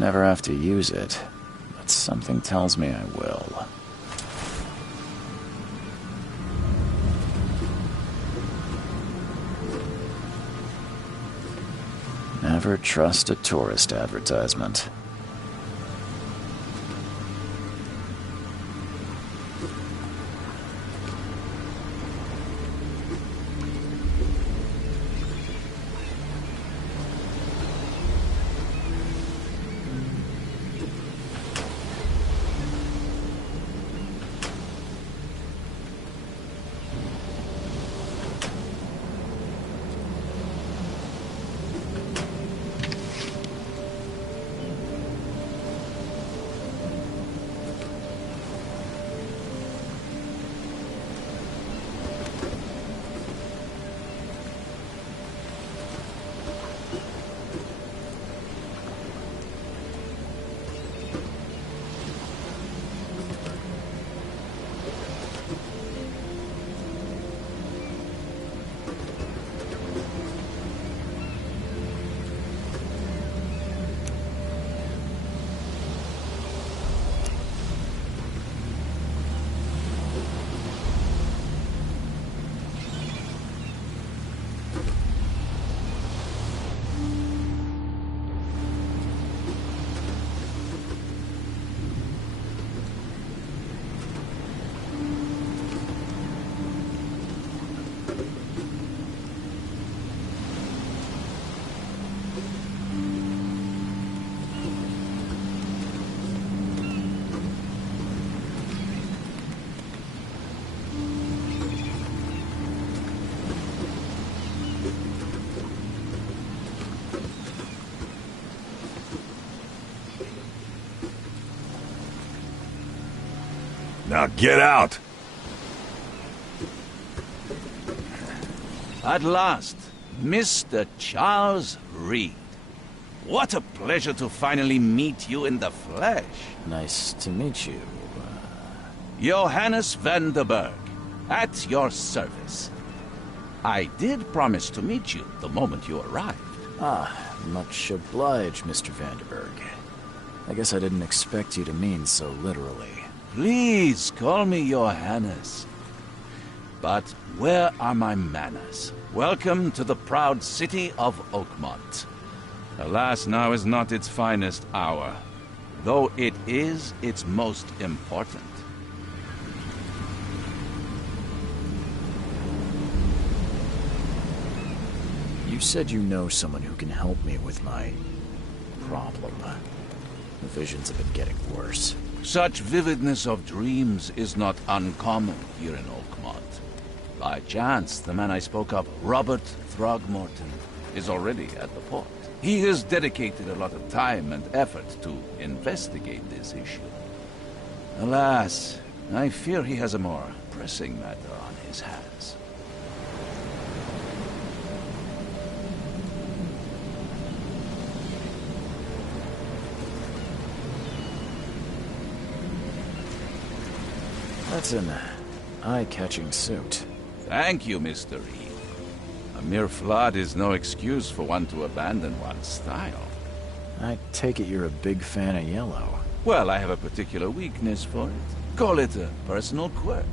never have to use it, but something tells me I will. Never trust a tourist advertisement. Now get out! At last, Mr. Charles Reed. What a pleasure to finally meet you in the flesh. Nice to meet you. Johannes van der Berg, at your service. I did promise to meet you the moment you arrived. Much obliged, Mr. Vanderberg. I guess I didn't expect you to mean so literally. Please call me Johannes. But where are my manners? Welcome to the proud city of Oakmont. Alas, now is not its finest hour, though it is its most important. You said you know someone who can help me with my problem. The visions have been getting worse. Such vividness of dreams is not uncommon here in Oakmont. By chance, the man I spoke of, Robert Throgmorton, is already at the port. He has dedicated a lot of time and effort to investigate this issue. Alas, I fear he has a more pressing matter on his hands. That's an eye-catching suit. Thank you, Mr. Reed. A mere flood is no excuse for one to abandon one's style. I take it you're a big fan of yellow. Well, I have a particular weakness for it. Call it a personal quirk.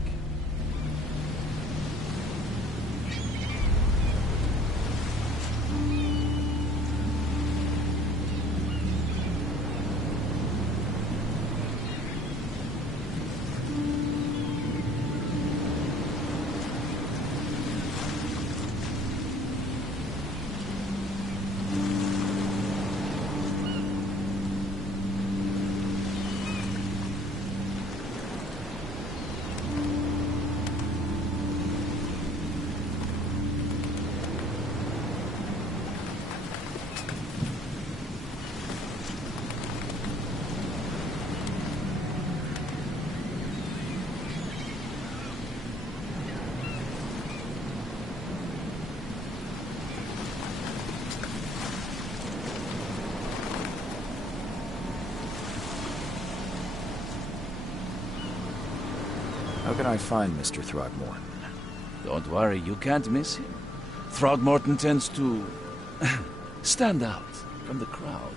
How can I find Mr. Throgmorton? Don't worry, you can't miss him. Throgmorton tends to stand out from the crowd.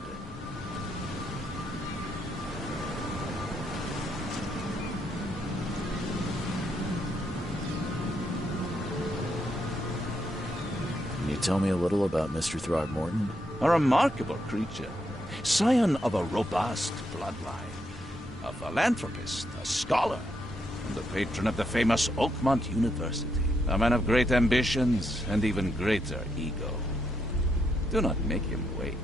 tell me a little about Mr. Throgmorton? A remarkable creature. Scion of a robust bloodline. A philanthropist, a scholar, and the patron of the famous Oakmont University. A man of great ambitions and even greater ego. Do not make him wait.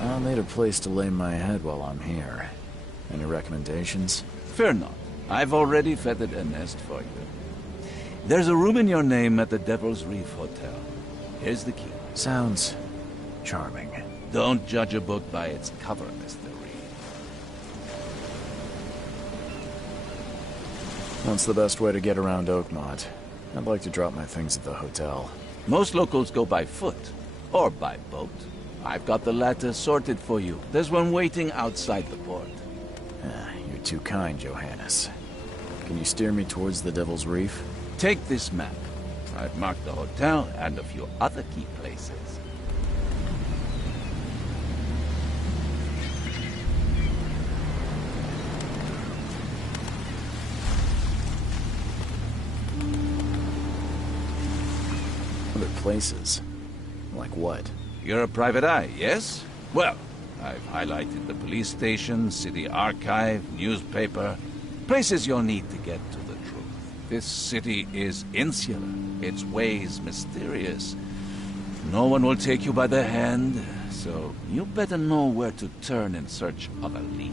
I'll need a place to lay my head while I'm here. Any recommendations? Fear not. I've already feathered a nest for you. There's a room in your name at the Devil's Reef Hotel. Here's the key. Sounds charming. Don't judge a book by its cover, Mr. Reed. What's the best way to get around Oakmont? I'd like to drop my things at the hotel. Most locals go by foot, or by boat. I've got the latter sorted for you. There's one waiting outside the port. You're too kind, Johannes. Can you steer me towards the Devil's Reef? Take this map. I've marked the hotel and a few other key places. Other places? Like what? You're a private eye, yes? Well, I've highlighted the police station, city archive, newspaper, places you'll need to get to the truth. This city is insular, its ways mysterious. No one will take you by the hand, so you better know where to turn in search of a lead.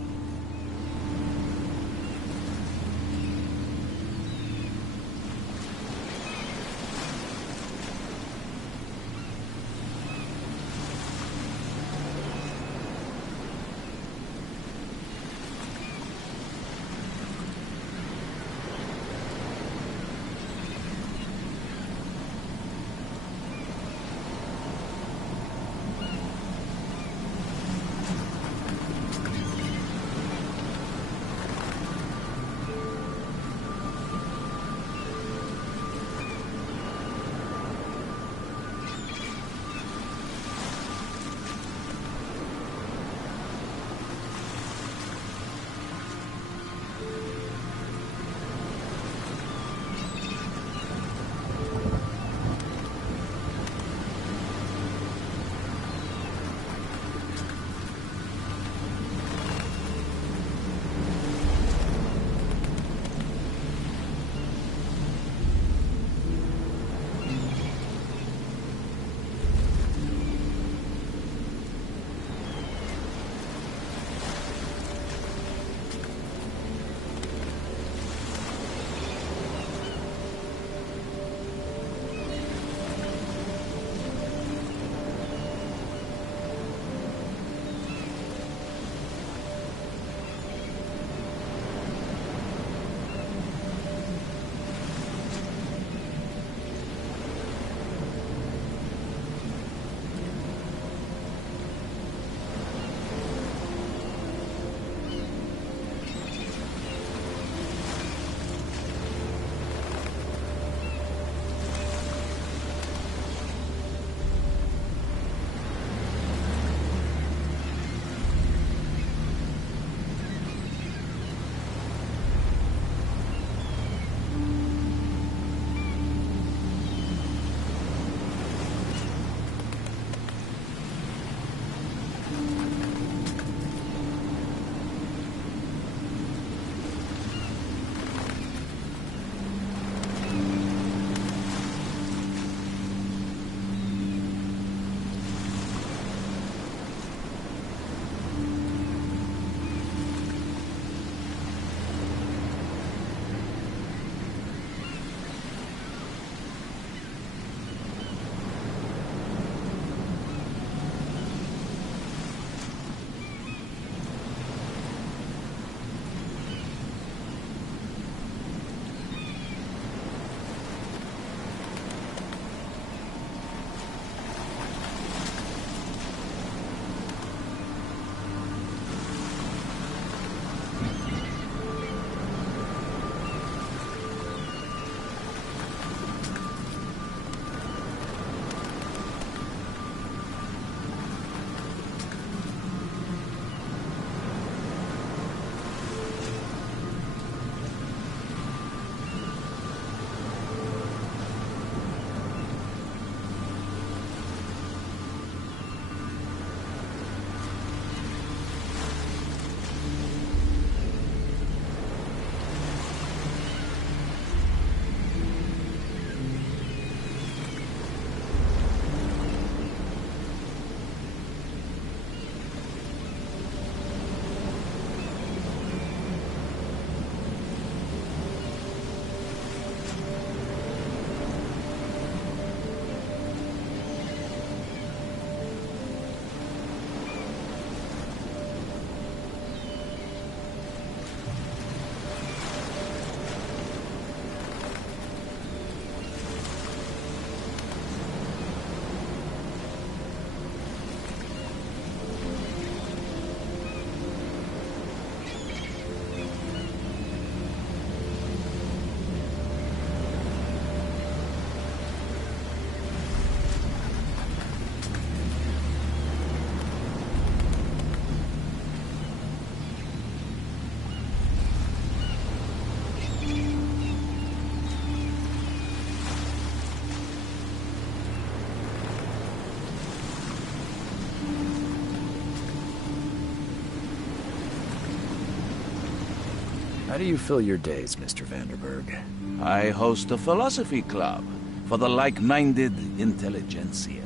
How do you fill your days, Mr. Vanderberg? I host a philosophy club for the like-minded intelligentsia,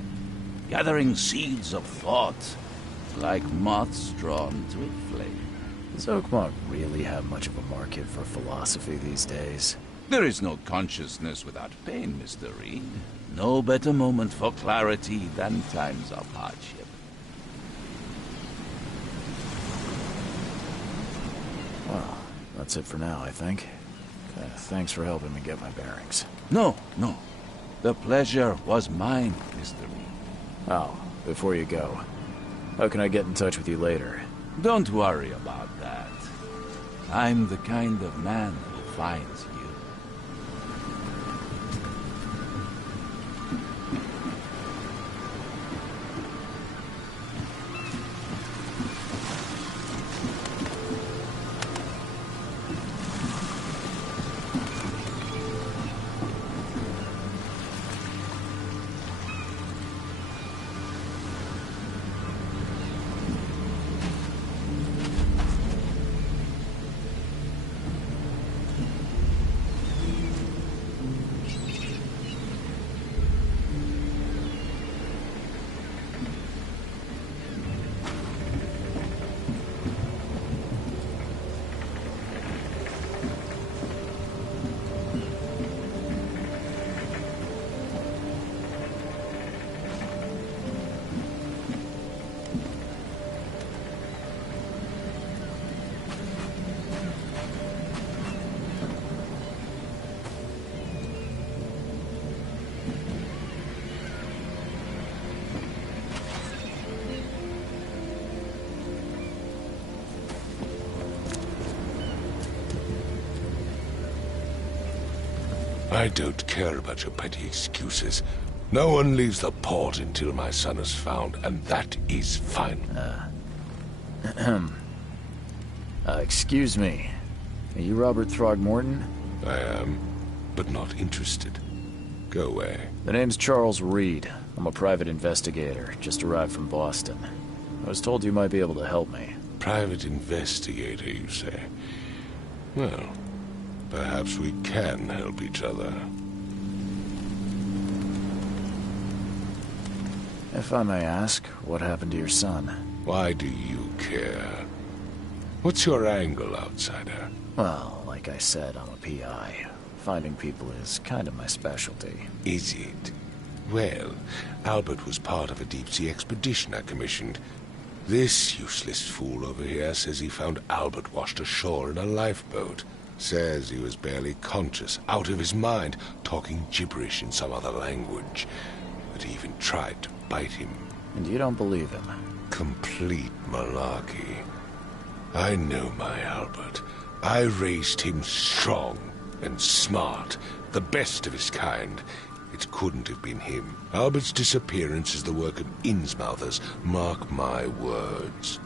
gathering seeds of thought like moths drawn to a flame. Does Oakmont really have much of a market for philosophy these days? There is no consciousness without pain, Mr. Reed. No better moment for clarity than times of hardship. Well, that's it for now, I think. Thanks for helping me get my bearings. No. The pleasure was mine, Mr. Reed. Oh, before you go, how can I get in touch with you later? Don't worry about that. I'm the kind of man who finds you. I don't care about your petty excuses. No one leaves the port until my son is found, and that is final. Excuse me. Are you Robert Throgmorton? I am, but not interested. Go away. The name's Charles Reed. I'm a private investigator, just arrived from Boston. I was told you might be able to help me. Private investigator, you say? Well, perhaps we can help each other. If I may ask, what happened to your son? Why do you care? What's your angle, outsider? Well, like I said, I'm a PI. Finding people is kind of my specialty. Is it? Well, Albert was part of a deep-sea expedition I commissioned. This useless fool over here says he found Albert washed ashore in a lifeboat. Says he was barely conscious, out of his mind, talking gibberish in some other language. That he even tried to bite him. And you don't believe him? Complete malarkey. I know my Albert. I raised him strong and smart, the best of his kind. It couldn't have been him. Albert's disappearance is the work of Innsmouthers, mark my words.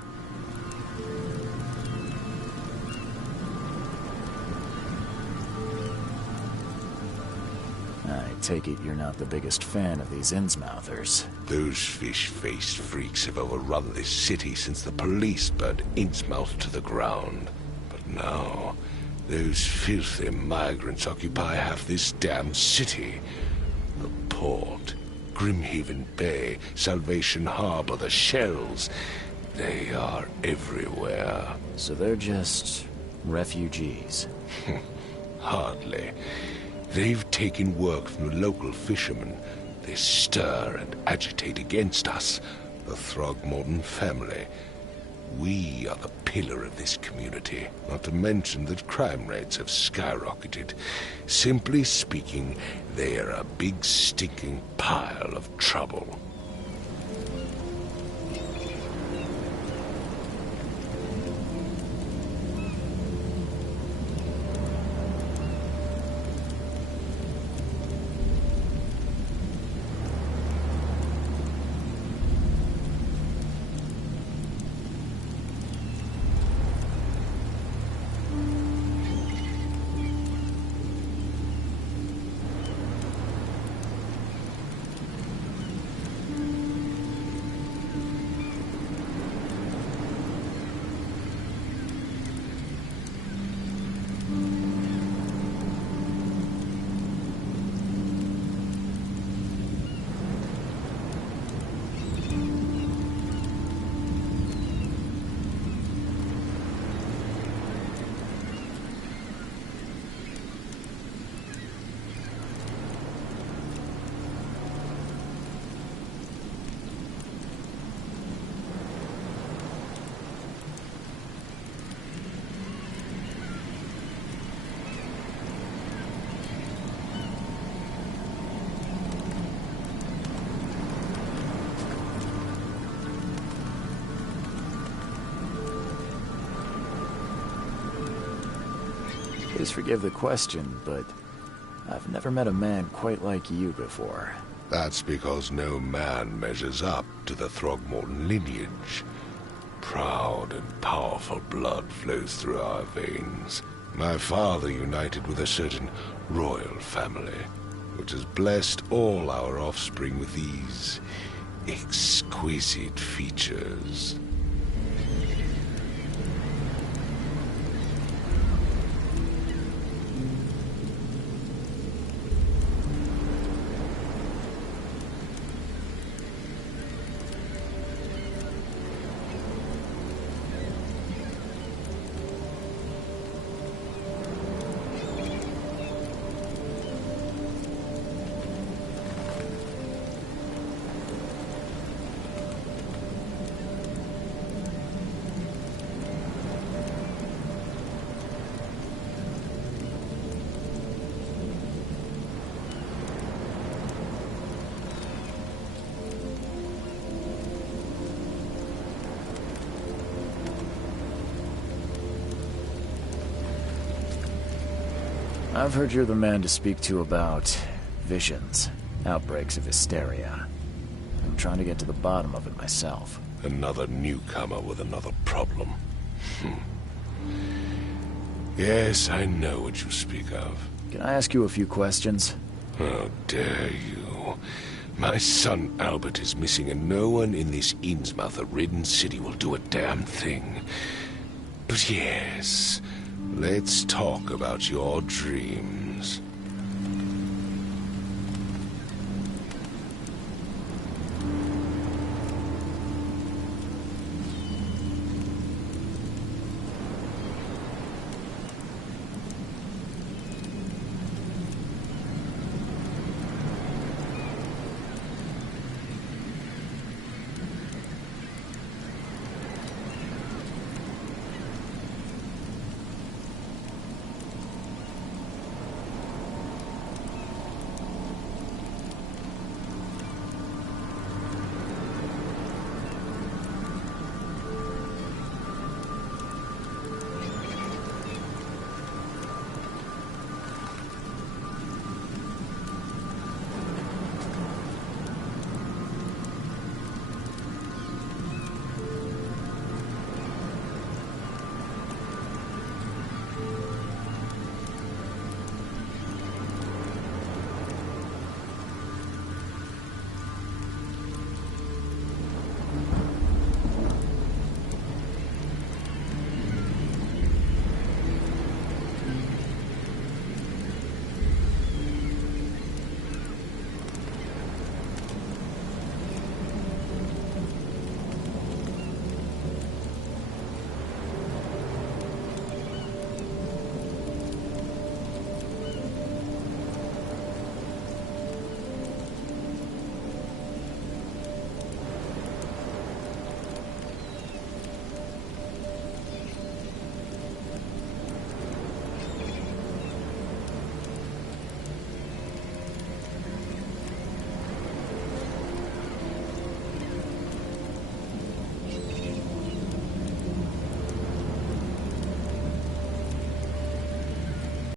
I take it you're not the biggest fan of these Innsmouthers. Those fish-faced freaks have overrun this city since the police burned Innsmouth to the ground. But now, those filthy migrants occupy half this damn city. The port, Grimhaven Bay, Salvation Harbor, the shells. They are everywhere. So they're just refugees? Hardly. They've taken work from the local fishermen. They stir and agitate against us, the Throgmorton family. We are the pillar of this community, not to mention that crime rates have skyrocketed. Simply speaking, they are a big stinking pile of trouble. Please forgive the question, but I've never met a man quite like you before. That's because no man measures up to the Throgmorton lineage. Proud and powerful blood flows through our veins. My father united with a certain royal family, which has blessed all our offspring with these exquisite features. I've heard you're the man to speak to about visions, outbreaks of hysteria. I'm trying to get to the bottom of it myself. Another newcomer with another problem. Yes, I know what you speak of. Can I ask you a few questions? How dare you? My son Albert is missing, and no one in this Innsmouth-ridden city will do a damn thing. But yes, let's talk about your dreams.